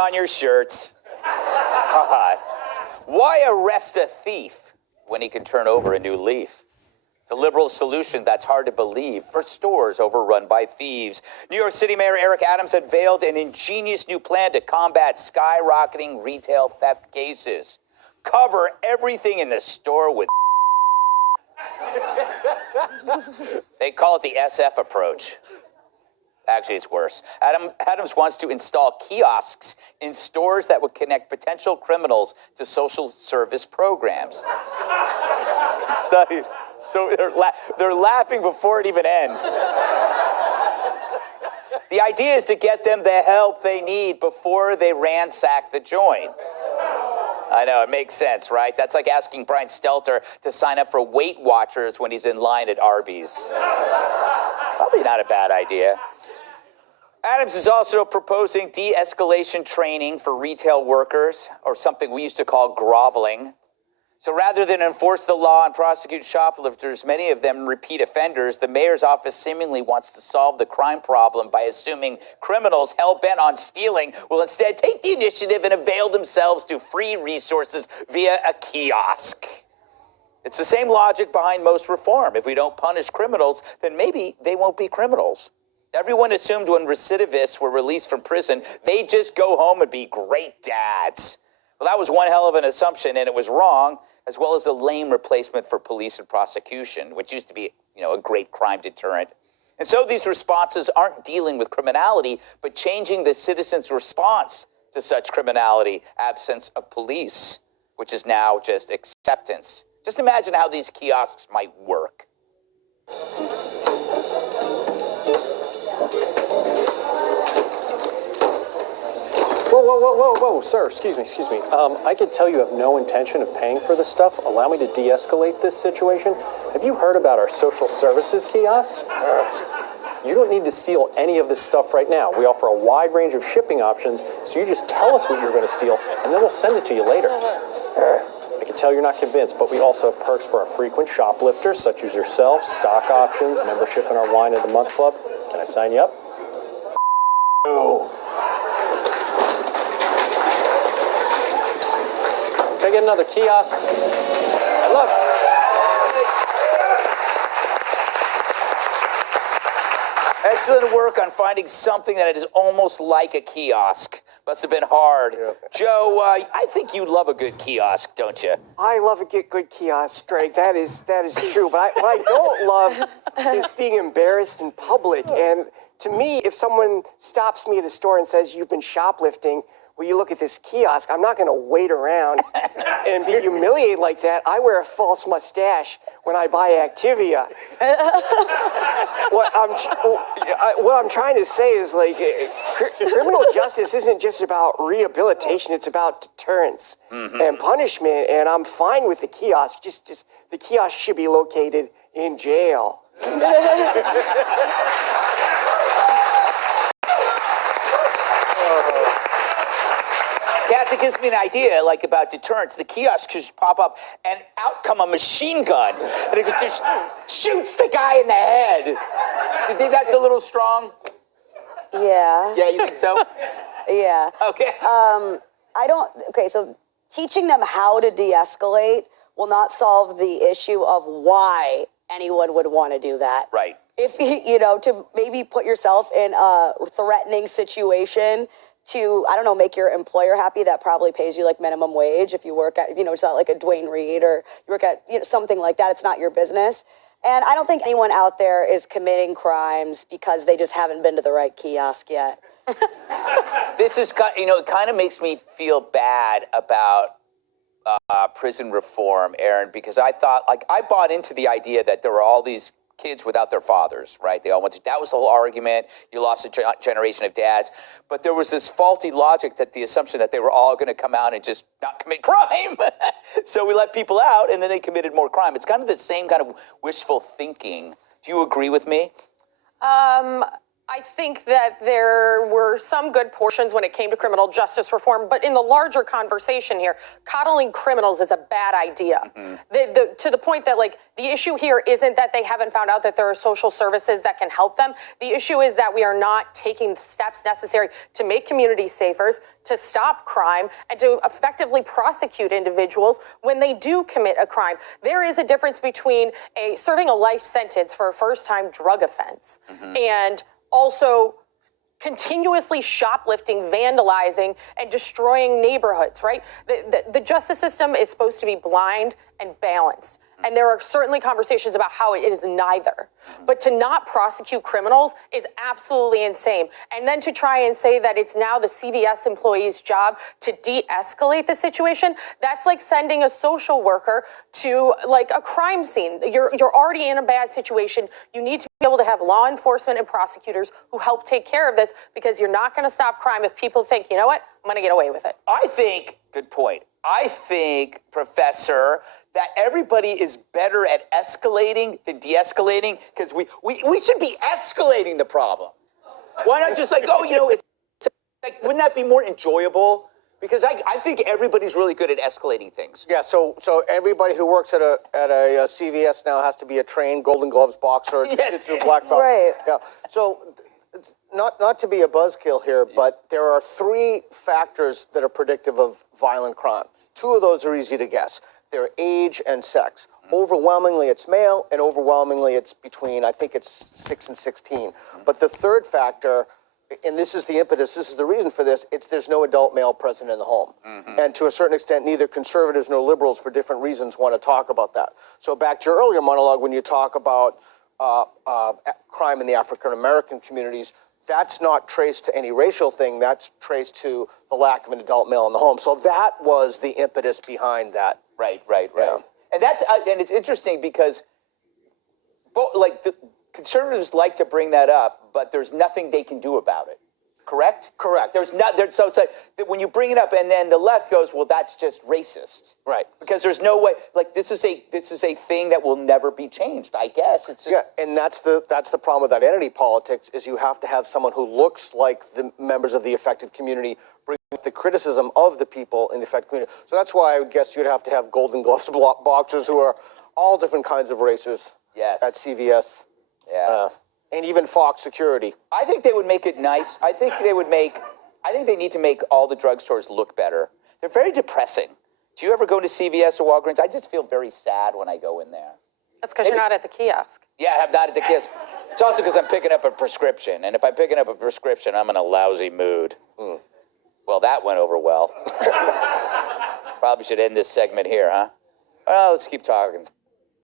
on your shirts. God. Why arrest a thief when he can turn over a new leaf? It's a liberal solution that's hard to believe for stores overrun by thieves. New York City Mayor Eric Adams unveiled an ingenious new plan to combat skyrocketing retail theft cases. Cover everything in the store with They call it the SF approach. Actually, it's worse. Adams wants to install kiosks in stores that would connect potential criminals to social service programs. Study. So they're laughing before it even ends. The idea is to get them the help they need before they ransack the joint. I know, it makes sense, right? That's like asking Brian Stelter to sign up for Weight Watchers when he's in line at Arby's. Probably not a bad idea. Adams is also proposing de-escalation training for retail workers, or something we used to call groveling. So rather than enforce the law and prosecute shoplifters, many of them repeat offenders, the mayor's office seemingly wants to solve the crime problem by assuming criminals hell-bent on stealing will instead take the initiative and avail themselves to free resources via a kiosk. It's the same logic behind most reform. If we don't punish criminals, then maybe they won't be criminals. Everyone assumed when recidivists were released from prison, they'd just go home and be great dads. Well, that was one hell of an assumption, and it was wrong, as well as a lame replacement for police and prosecution, which used to be, a great crime deterrent. And so these responses aren't dealing with criminality, but changing the citizens' response to such criminality, absence of police, which is now just acceptance. Just imagine how these kiosks might work. Whoa, sir, excuse me. I can tell you have no intention of paying for this stuff. Allow me to de-escalate this situation. Have you heard about our social services kiosk? You don't need to steal any of this stuff right now. We offer a wide range of shipping options, so you just tell us what you're going to steal, and then we'll send it to you later. I can tell you're not convinced, but we also have perks for our frequent shoplifters, such as yourself, stock options, membership in our Wine of the Month Club. Can I sign you up? No. Can I get another kiosk? Look. Excellent work on finding something that is almost like a kiosk. Must have been hard. Yeah. Joe, I think you love a good kiosk, don't you? I love a good kiosk, Greg. That is true. But what I don't love is being embarrassed in public. And to me, if someone stops me at a store and says, "You've been shoplifting, will you look at this kiosk?" I'm not going to wait around and be humiliated like that. I wear a false mustache when I buy Activia. What I'm trying to say is, like, criminal justice isn't just about rehabilitation. It's about deterrence and punishment. And I'm fine with the kiosk. Just the kiosk should be located in jail. Kathy gives me an idea, like, about deterrence. The kiosk should pop up and out come a machine gun. And it just shoots the guy in the head. You think that's a little strong? Yeah. Yeah, you think so? Yeah. Okay. So teaching them how to de-escalate will not solve the issue of why anyone would want to do that. Right. If, to maybe put yourself in a threatening situation to, make your employer happy, that probably pays you like minimum wage. If you work at, it's not like a Dwayne Reed, or you work at, something like that. It's not your business. And I don't think anyone out there is committing crimes because they just haven't been to the right kiosk yet. This is, it kind of makes me feel bad about prison reform, Aaron, because I thought, I bought into the idea that there were all these kids without their fathers, right? They all went to, that was the whole argument. You lost a generation of dads. But there was this faulty logic, that the assumption that they were all going to come out and just not commit crime. So we let people out, and then they committed more crime. It's kind of the same kind of wishful thinking. Do you agree with me? I I think that there were some good portions when it came to criminal justice reform, but in the larger conversation here, coddling criminals is a bad idea. To the point that, like, the issue here isn't that they haven't found out that there are social services that can help them. The issue is that we are not taking the steps necessary to make communities safer, to stop crime, and to effectively prosecute individuals when they do commit a crime. There is a difference between serving a life sentence for a first-time drug offense and also continuously shoplifting, vandalizing, and destroying neighborhoods, right? The justice system is supposed to be blind and balanced. And there are certainly conversations about how it is neither. But to not prosecute criminals is absolutely insane. And then to try and say that it's now the CVS employee's job to de-escalate the situation, that's like sending a social worker to like a crime scene. You're already in a bad situation. You need to be able to have law enforcement and prosecutors who help take care of this, because you're not going to stop crime if people think, you know what, I'm going to get away with it. I think, good point. I think, Professor, that everybody is better at escalating than de-escalating, because we should be escalating the problem. Why not just like, oh, you know, it's like, wouldn't that be more enjoyable? Because I think everybody's really good at escalating things. Yeah, so everybody who works at a CVS now has to be a trained Golden Gloves boxer, Yes. to black belt. Right. Yeah. So not to be a buzzkill here, but there are 3 factors that are predictive of violent crime. 2 of those are easy to guess. They're age and sex. Overwhelmingly, it's male, and overwhelmingly, it's between, I think it's 6 and 16. But the 3rd factor, and this is the impetus, this is the reason for this, it's there's no adult male present in the home. And to a certain extent, neither conservatives nor liberals, for different reasons, want to talk about that. So back to your earlier monologue, when you talk about crime in the African-American communities, that's not traced to any racial thing, that's traced to the lack of an adult male in the home. So that was the impetus behind that. Right. Yeah. And that's and it's interesting because like the conservatives like to bring that up, but there's nothing they can do about it. Correct? Correct. There's not there, so it's like that when you bring it up and then the left goes, well, that's just racist. Right. Because there's no way, like this is a thing that will never be changed, I guess. It's just, Yeah, and that's the problem with identity politics, is you have to have someone who looks like the members of the affected community, bring the criticism of the people in the affected community. So that's why I would guess you'd have to have Golden Gloves boxers who are all different kinds of races. Yes. At CVS. Yeah. And even Fox Security. I think they would make it nice. I think they need to make all the drugstores look better. They're very depressing. Do you ever go to CVS or Walgreens? I just feel very sad when I go in there. That's because you're not at the kiosk. Yeah, I'm not at the kiosk. It's also because I'm picking up a prescription. And if I'm picking up a prescription, I'm in a lousy mood. Well, that went over well. Probably should end this segment here, huh? Well, let's keep talking.